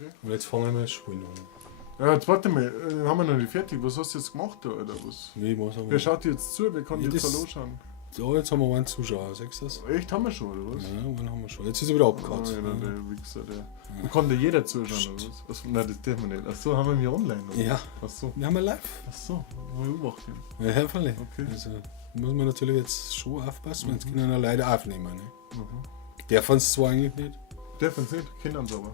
Okay. Und jetzt fangen wir das Spiel an. Ja, jetzt warte mal, haben wir noch nicht fertig. Was hast du jetzt gemacht da, oder was? Nee, was haben Wer wir? schaut dir jetzt zu? Wer kann Ja, jetzt das- Hallo schauen? So, jetzt haben wir einen Zuschauer, siehst du das? Echt, haben wir schon, oder was? Ja, einen haben wir schon. Jetzt ist er wieder Ah, abgehakt. ja, Ja. der Wichser, der. Da kann dir jeder zuschauen, oder was? Achso, nein, das dürfen wir nicht. Achso, haben wir mich online, oder? Ja, Achso. wir haben ein Live. Achso, mal beobachten. Ja, Herrlich. Okay. Also muss man natürlich jetzt schon aufpassen, wenn es können ja leider aufnehmen. Ne? Mhm. Dürfen es zwar eigentlich nicht. Dürfen sie nicht, kennen sie aber.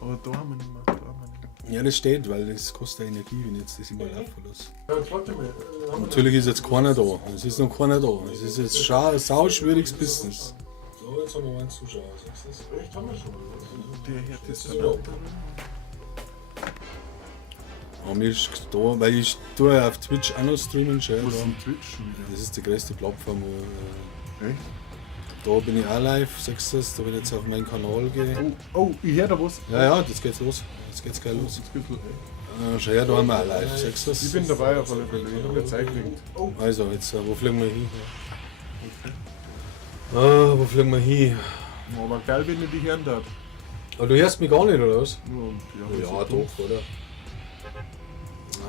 Aber da haben wir nicht mehr, da haben wir nicht mehr. Ja, das steht, weil das kostet Energie, wenn ich jetzt das immer laufen lasse. Ja, jetzt warte mal. Haben wir Natürlich ist jetzt keiner da. Es ist noch keiner da. Es ist jetzt ein sauschwieriges Business. So, jetzt haben wir einen Zuschauer. Siehst du das? Echt, haben wir schon, oder was? Der hört das ist dann ja auch. Aber mir ist da, weil ich tue ja auf Twitch auch noch streamen. Schon, Was ist da. denn Twitch schon wieder? Das ist die größte Plattform. Wo, Echt? da bin ich auch live, siehst du das? Da bin ich jetzt auf meinen Kanal gehen. Oh, ich höre da was. Ja, ja, das geht's los. Jetzt geht's gleich los. Jetzt geht's los. Schau her, da haben wir auch live, siehst du das? Ich bin dabei auf alle Fälle, ich habe mir Zeit gelegt. Oh, Also, jetzt, wo fliegen wir hin? Ah, wo fliegen wir hin? aber geil, wenn ich die hören darf. Aber du hörst mich gar nicht, oder was? Ja, Ja, doch, oder?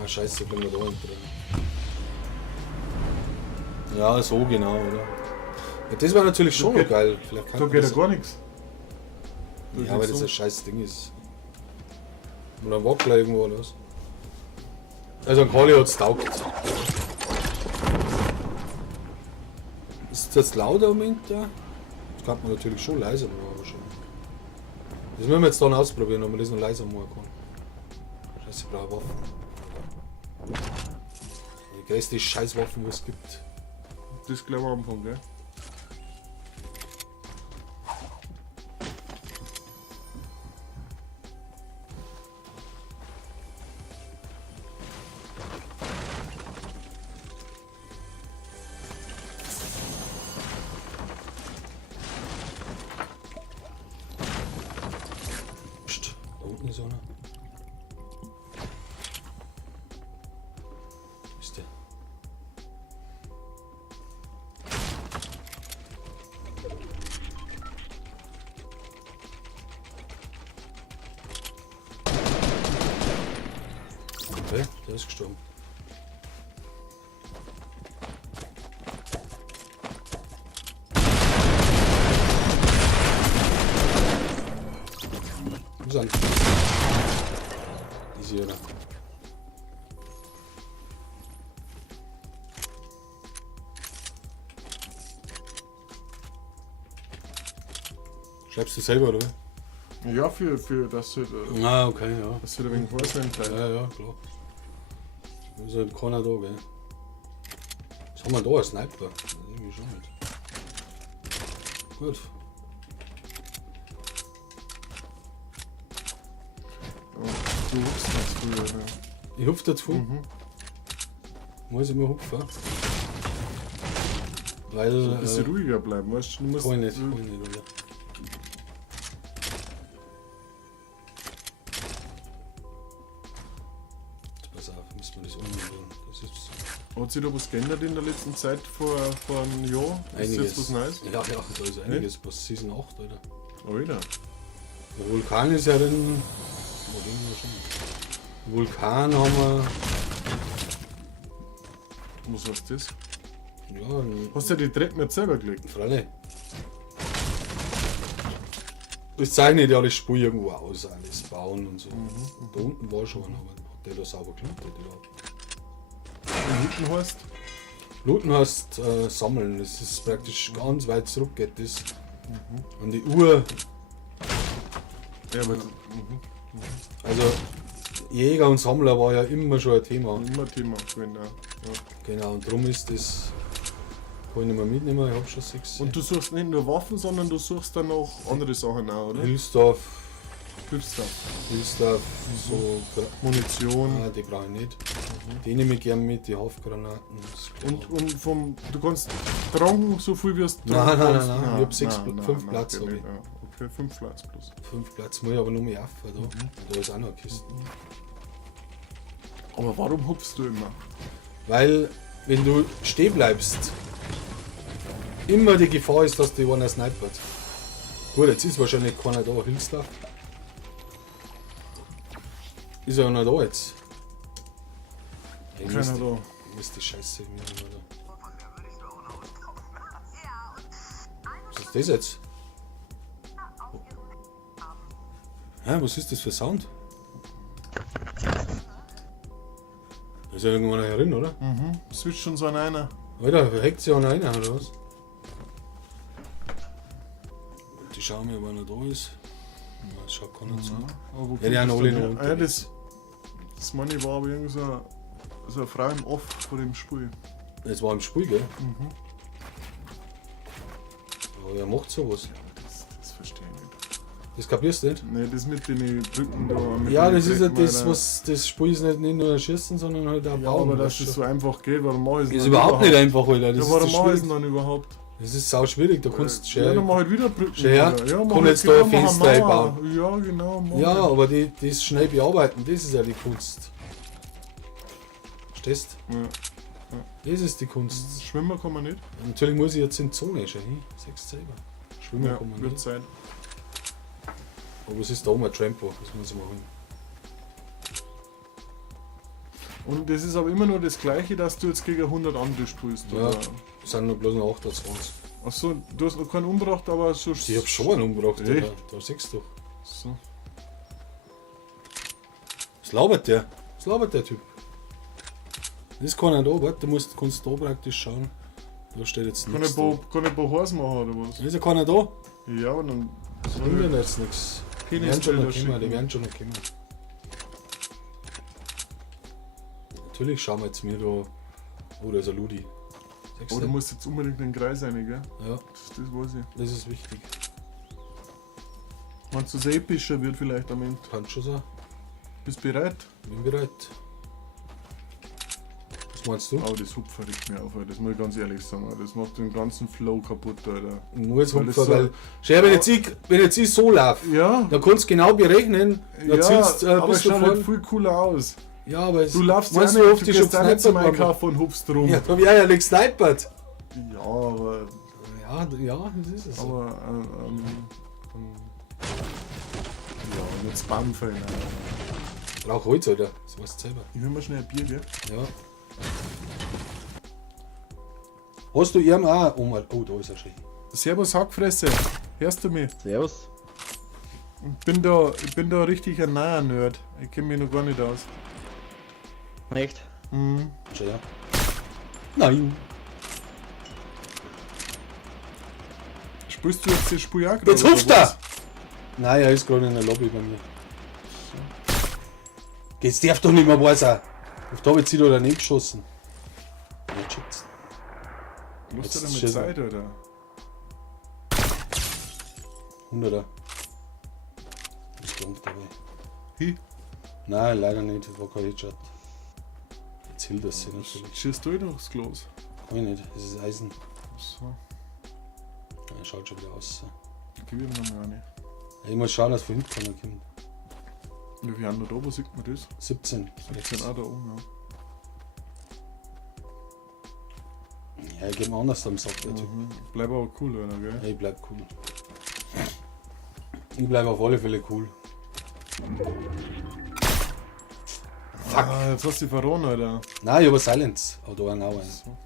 Ah, scheiße, fliegen wir da hinten drin. Ja, so genau, oder? Ja, das war natürlich schon noch geil. Vielleicht kann Da man geht das- ja gar nichts. Ja, weil das ein scheiß Ding ist. Oder ein Wackler irgendwo oder was? Also ein Kali hat's taugt. Ist das lauter im Moment da? Das kann man natürlich schon leiser machen, aber schon. Das müssen wir jetzt dann ausprobieren, ob man das noch leiser machen kann. Scheiße, ich brauche Waffen. Die größte Scheißwaffen, was es gibt. Das gleich am Anfang, gell? Psst, da unten ist einer. Ist der? Okay, der ist gestorben. Wo ist er? Easy, oder? Schreibst du selber, oder? Ja, für das halt, Ah, okay, ja. das wird ein wenig voll sein. Ja, ja, klar. Ist halt keiner da, gell? Was haben wir da? Ein Sniper? Das ist irgendwie schon nicht. Gut. Du hupst das früher, ne? Ich hupfe dazu. Muss ich mal hupfen? Weil. Ein bisschen ruhiger bleiben, weißt du? Du musst. Kann ich nicht, oder? Pass auf, müssen wir das umdrehen. Das ist Hat sich da was geändert in der letzten Zeit vor einem Jahr? Ist jetzt was Neues? Ja, ja, da ist einiges. Was Season 8, oder? Alter. Der Vulkan ist ja dann. Wo den wir schon? Vulkan haben wir. Was heißt das? Ja, ein Hast du die Treppen nicht selber gelegt? Fralle. Das zeichnet ja alles Spiel irgendwo aus, alles bauen und so. Da unten war schon einer, aber hat der da sauber gemacht? Und hinten heißt? Looten heißt sammeln, das ist praktisch ganz weit zurück geht das. Und die Uhr, Ja, aber also Jäger und Sammler war ja immer schon ein Thema. immer Thema gewesen, ja. Genau, und darum ist das, kann ich nicht mehr mitnehmen, ich hab schon 6. Und du suchst nicht nur Waffen, sondern du suchst dann auch andere Sachen auch, oder? Hilfsdorf, Hilfsstuff. so, Munition. die brauche ich nicht. Die nehme ich gerne mit, die Haufgranaten. das ist klar. Und du kannst tragen so viel wie es Nein, tragen nein, kannst. nein, nein. Ich hab sechs Pla- fünf Platz, okay, hab ich. ja. Okay, 5 Platz plus. 5 Platz muss ich aber nur mehr auf, da. Da ist auch noch eine Kiste. Aber warum hupfst du immer? Weil, wenn du stehen bleibst, Immer die Gefahr ist, dass die einer snipert. Gut, jetzt ist wahrscheinlich keiner da. Hilfst du? Ist er ja noch da jetzt? Ey, Keiner da. Mist, die Scheiße. Was ist das jetzt? Hä, was ist das für Sound? Da ist ja irgendwann einer herin, oder? Switcht schon so an einer. Alter, hackt sich auch einer, oder was? Die schauen mir, ob einer da ist. Ja, das schaut keiner zu. Aber wo Ja, die haben kommt alle das noch denn her? unterwegs. Das Money war aber irgendwie so eine Frau im Off vor dem Spiel. Das war im Spiel, gell? Mhm. Aber er macht sowas. Das verstehe ich nicht. Das kapierst du nicht? Ne, das mit den Brücken da. Mit Ja, den das ist ja Treppen, das, Alter. was das Spiel ist nicht nur Schießen, sondern halt auch Ja, bauen. aber dass weißt du. das so einfach geht, warum mach ich ist es überhaupt nicht einfach, Alter. Das Ja, warum ist mach ich es schwierig. dann überhaupt? Das ist sau schwierig, da kannst du Ja, dann mach ich wieder Brücken. Schau her, Alter. Ja, kann mach ich jetzt da ein genau, mach eine Fenster Mauer. einbauen. Ja, genau. Mach Ja, ich. aber das schnell bearbeiten, das ist ja die Kunst. Verstehst Ja. du? Das ist die Kunst. Schwimmen kann man nicht. Natürlich muss ich jetzt in die Zone schon hin. Sagst du selber. Schwimmen Ja, kann man wird nicht. sein. Aber es ist da oben ein Trampo, das muss ich mal holen. Und das ist aber immer nur das Gleiche, dass du jetzt gegen 100 andere spielst. Ja. Oder? Es sind nur bloß noch 28. Achso, du hast noch keinen umgebracht, aber so. Ich hab schon einen umgebracht, Echt? Alter. Da siehst du doch. So. Was labert der? Was labert der Typ? Das ist keiner da, warte, du kannst da praktisch schauen. Da steht jetzt Kann ich nichts. ein paar Haars machen oder was? Da ist ja keiner da. Ja, aber dann. Das bringt ja jetzt nichts. Die werden schon noch kommen, die werden schon noch kommen. Natürlich schauen wir jetzt mir da. Oh, da ist ein Ludi. Siehst Oh, du? du musst jetzt unbedingt in den Kreis rein, gell? Ja, Das weiß ich. das ist wichtig. Meinst du, es epischer wird vielleicht am Ende? Kann schon sein. Bist bereit? Bin bereit. Was meinst du? Aber das Hupfer regt mir auf, Alter. Das muss ich ganz ehrlich sagen. Alter. Das macht den ganzen Flow kaputt, Alter. Nur jetzt Weil das Hupfer, so- weil. Schau, wenn jetzt ich so laufe, Ja, dann kannst du genau berechnen. Da ja, zielst, aber es bist du schaut vorn. halt viel cooler aus. Ja, aber es, Du laufst ja meinst nicht, du du oft die schon gehst auch nicht zum gesnipert worden? Einkaufen und hupst rum. Ja, da hab ich auch ja nicht gesnipert. Ja, aber Ja, das ist es. Aber, ja, mit Spamfällen. Brauch Holz, Alter. Das weißt du selber. Ich will mal schnell ein Bier, gell? Ja. Hast du ihm auch? Oh, da ist er schon. Servus Hackfresse, hörst du mich? Servus. Ich bin da richtig ein neuer Nerd. Ich kenne mich noch gar nicht aus. Echt? Mhm. Schau her. Nein. Spielst du jetzt das Spiel auch gerade? Jetzt oder hupft was? er! Nein, er ist gerade in der Lobby bei mir. Jetzt darf doch nicht mehr wahr sein. Auf da wird sie da daneben geschossen. Ja, checkt's. Lust Jetzt du damit schießen. Zeit, oder? 100er. Ist lang dabei. Hi, Nein, leider nicht. Das war kein Headshot. Jetzt hielt das sich natürlich. schießt du durchs Glas? Kann ich nicht. Das ist Eisen. So, Ja, schaut schon wieder aus. So. gib mir noch eine. Ich muss schauen, dass von hinten keiner kommt. Ja, wie haben wir da? Wo sieht man das? 17. Ich bin auch da oben, Ja, ich geh mal anders am Sack, der ja. Typ. Bleib aber cool, oder, gell? Ja, ich bleib cool. Ich bleib auf alle Fälle cool. Fuck. Ah, jetzt hast du die verloren, Alter. Nein, ich habe Silence. Aber da war auch ein. So.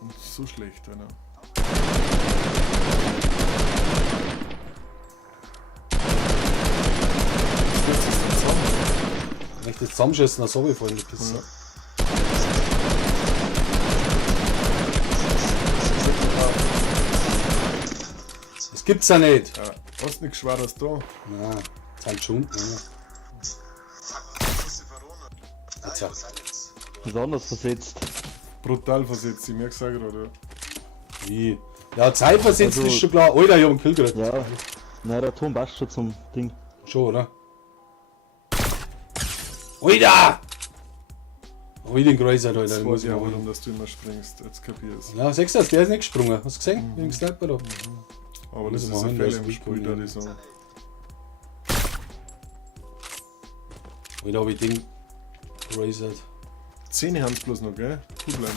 Und so schlecht, Alter. Was ist das denn zusammen? Wenn ich das zusammenschießen, dann so wie vorhin die Pisse. Ja. Das gibt's ja nicht. Ja, hast nichts Schweres da. Nein, das sind schon. Ne? Jetzt ja. Besonders versetzt. Brutal versetzt, ich merk's auch gerade. Wie? Ja, Zeitversetzt Also- ist schon klar. Alter, ich hab einen Kill gekriegt. Ja. Na, der Ton passt schon zum Ding. Schon, oder? Alter! Oh, ich den Grazer, Alter. Jetzt den weiß muss ich ich auch, mal holen. warum dass du immer springst. Jetzt kapierst. Ja, siehst du das? Der ist nicht gesprungen. Hast du gesehen? Wie ich gesnipert hab? Aber Muss das ich ist mal ein holen, Fehler das im ist Spiel, gut, da ja. die so. Alter, hab ich den Grazert. Zähne haben's bloß noch, gell? Cool bleiben.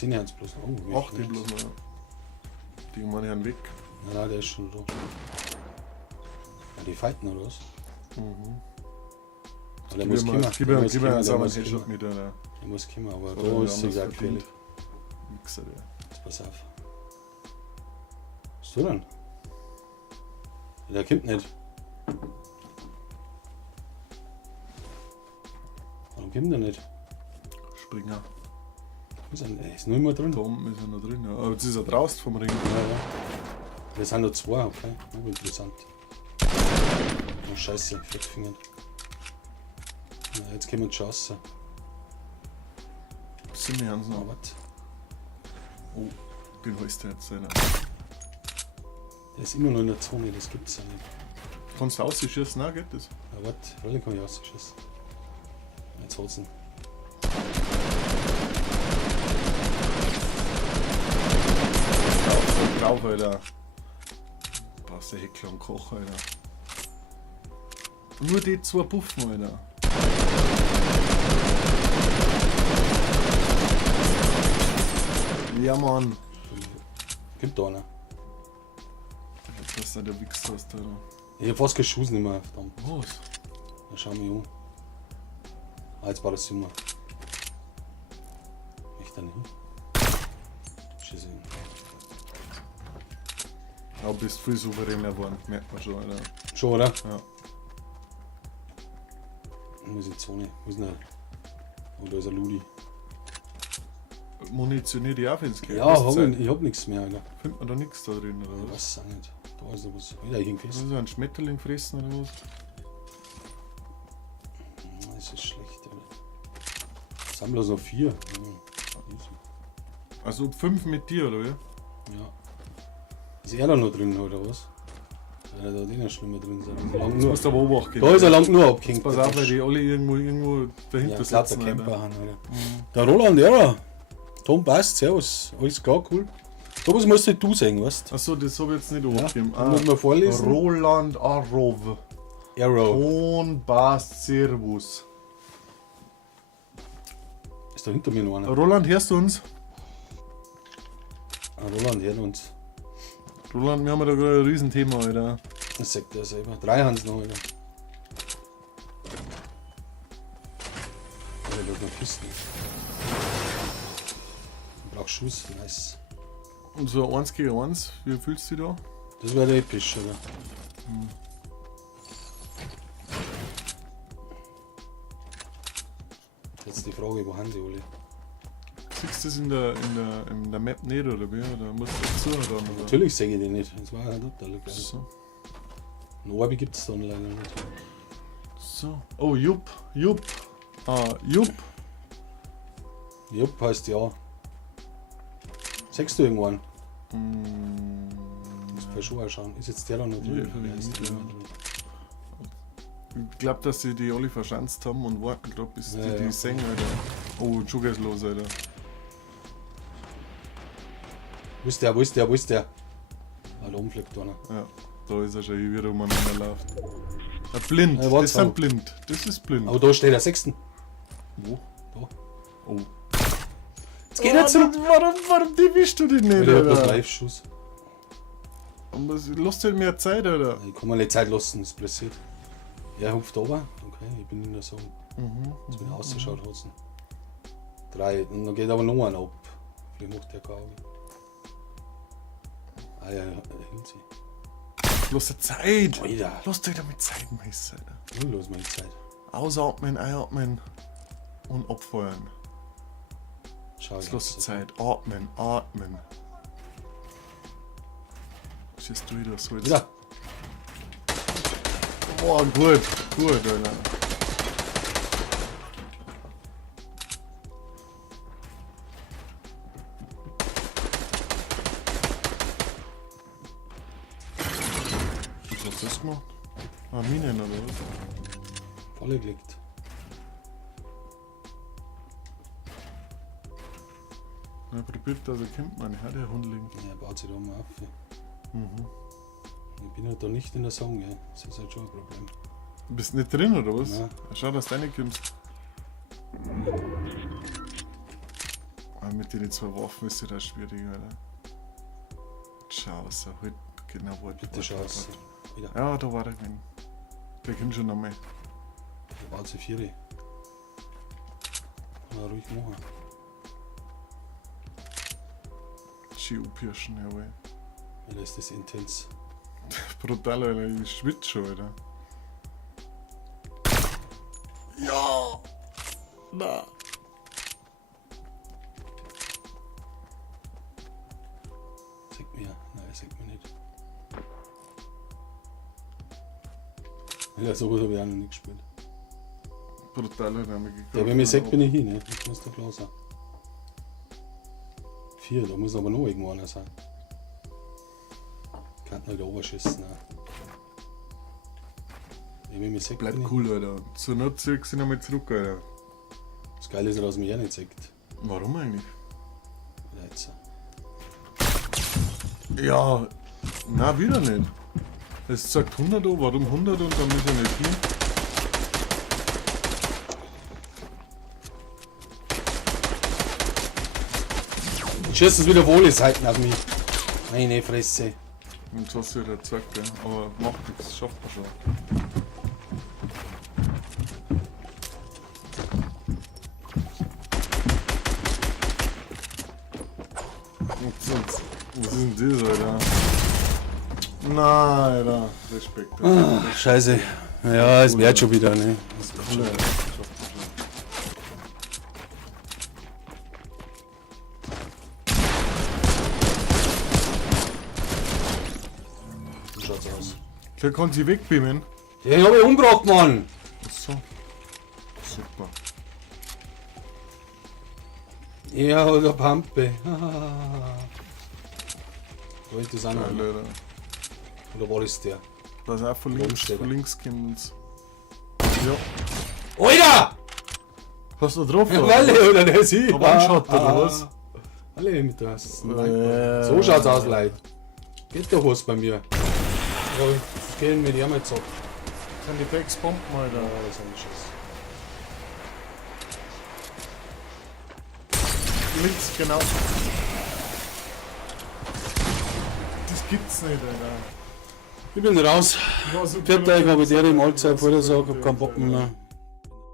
10 Hertz bloß noch. Oh, 8 bloß noch. Ja. Die meine Herren weg. Nein, der ist schon da. Ja, die fighten oder was? Mhm. Aber der muss kommen. Gib mir einen Headshot mit der. Der muss kommen, aber So, da der ist andere es ja verdient. gefährlich. Wichser, der. Jetzt pass auf. Was du denn? Der kommt nicht. Warum kommt der nicht? Springer. Er ist nur immer drin. Da oben ist er noch drin. Ja. Aber jetzt ist er draußen vom Ring. Ja, ja. Wir sind nur 2, okay. Auch interessant. Oh, Scheiße, ich hab's gefingert. Ja, jetzt können wir die Chance. Sind wir noch. Oh, was? Oh, den holst du jetzt einer. Der ist immer noch in der Zone, das gibt's ja nicht. Kannst du ausschießen, auch geht das? Ja, was? Rollen kann ich ausschießen. Jetzt holt's ihn. Drauf, Alter. Brauchst du Heckler und Koch, Alter. Nur die 2 Puffen, Alter. Ja, Mann. Gibt da einer. Das ist der Wichser, was da. Ich hab fast geschossen immer. Verdammt. Was? Dann schau mich um. Ah, jetzt war das Zimmer. Echt da nicht. Scheiße. Ja, bist viel souveräner geworden, merkt man schon, Alter. Schon, oder? Ja. Wo ist die Zone? Wo ist denn der? Oh, da ist ein Ludi. Munitioniert die auch ins Geld. Ja, ich hab nichts mehr, Alter. Findet man da nichts da drin, Ich oder was? weiß es auch nicht. Da ist noch was. Wieder ich ging Das fest. ist ein Schmetterling fressen, oder was? Das ist schlecht, Alter. Jetzt haben wir bloß noch 4. Ja, easy. Also 5 mit dir, oder wie? Ja. Ist er da noch drin, oder was? Weil da den schon immer drin sein. Lang Du nur. musst aber Obacht Da ist er lang nur abgehängt. Pass auf, weil die alle irgendwo dahinter Ja, klar, der sitzen. Camper Alter. haben, Alter. Der Roland, ja. Tom passt, servus. Alles klar, cool. Sowas musst du du sagen, weißt du? Achso, das habe ich jetzt nicht Ja, aufgegeben. dann muss man vorlesen. Roland Arov. Arrow. Ton Bass Servus. Ist da hinter mir noch einer? Roland, hörst du uns? Ah, Roland hört uns. Roland, wir haben da gerade ein Riesenthema, Alter. Das sagt er selber. 3 haben es noch, Alter. Alter, da ist noch Kisten. Ich brauch Schuss, nice. Und so 1 gegen 1, wie fühlst du dich da? Das wäre episch, oder? Jetzt die Frage, wo haben die alle? Siehst du das in der Map nicht, oder wie? Oder musst du dazu dann? Oder? Natürlich sehe ich die nicht. Das war ja total geil. So. Ein Orbi gibt es dann leider nicht. So. Oh, Jupp. Jupp. Ah, Jupp. Jupp heißt ja. Sechst du irgendwann? Muss bei Schuhe schauen. Ist jetzt der da noch drin? Ja, Ja, ist der ja. noch drin. Ich glaube, dass sie die alle verschanzt haben und warten gerade, bis Ja, die ja. singen, Alter. Oh, schon geht's los, Alter. Wo ist der? Wo ist der? Wo ist der? Ah, da oben fliegt einer. Ja, da ist er schon, wie er umeinander läuft. Blind, Ja, warte, das sind so. blind. Das ist blind. Aber da steht der Sechsten. Wo? Da. Oh. Jetzt geht er zurück. Warum wischst du den nicht, Ich hab das Alter? Live-Schuss. Lass dir mehr Zeit, Alter. Ich kann mir nicht Zeit lassen, ist blessiert. Er hupft oben. Okay, ich bin in der Sonne. Jetzt bin ich ausgeschaut, hat's ihn. 3. Und dann geht aber noch einer ab. Vielleicht macht der keine. Ah ja, er hält sich. Lass dir Zeit. Alter. Lass dir damit Zeit, Meister, Alter. Null los meine Zeit. Ausatmen, einatmen und abfeuern. Schau Jetzt lass dir Zeit. Atmen, atmen. Schießt du wieder so jetzt. Wieder. Boah, gut, gut, Alter. Was hast du das gemacht? Ah, Minen oder was? Volle gelegt. Na, probiert, dass er kommt, meine Herr, der Hundling. Ja, baut sich da mal auf. Ja. Ich bin halt da nicht in der Song, ja. Das ist halt schon ein Problem. Du bist nicht drin, oder was? Nein. Schau, dass du reinkommst. Aber mit den zwei Waffen ist das schwierig, oder? Chance, heute genau wo Bitte Chance. Wieder. Ja, da war der Gewinn. Der kommt schon noch mehr. Da waren sie 4. Na, ruhig machen. Schön upirschen, jawohl. Oder ist das intens? Brutal, Alter, ich schwitze schon, Alter. Ja! Na! Sagt mir. Nein, sagt mir nicht. Ja, so gut habe ich auch noch nicht gespielt. Brutal, Alter, haben wir gekauft. Ja, wenn mir sagt, bin ich hin, ne? Das muss doch klar sein. 4, da muss aber noch irgendwo einer sein. Kann nicht oberschießen, ne? Ja, wenn mir sagt, Bleibt bin ich- cool, Alter. Zur Not zurück sind wir zurück, Alter. Das Geile ist, dass mir ja nicht sagt. Warum eigentlich? Leute. Ja, na wieder nicht. Es sagt 100 Euro, warum 100 und dann ist er nicht hin? Schießt es wieder wohl Seiten auf mich. Meine Fresse. Jetzt hast du wieder gesagt, ja. Aber macht nichts, schafft man schon. Was ist denn das, Alter? Nein, Alter. Respekt. Alter. Scheiße. Ja, es wird schon wieder, ne? Cool, Alter. Schafft man schon. So schaut's aus. Klar kann sie wegbeamen. Ja, ich hab ihn umgebracht, Mann! So. Super. Ja, oder Pampe. Wollte das auch noch? Geil, Alter. Oder war das der? Da ist auch von links, Umsteller. von links kommt. Ja. Alter! Hast du drauf? Ja, Walle, oder der sie? Aber One-Shot, oder was? Alle mit das. So schaut's aus, Leute. Geht doch was bei mir. Ja, gehen mit ihm jetzt ab. Kann die Backs bomben, Alter. Ja, das ist ein Schuss. Links, genau. Das gibt's nicht, Alter. Ich bin raus. Ich war so Viert euch, habe ich dir im Allzeit vorher gesagt, hab keinen Bock mehr.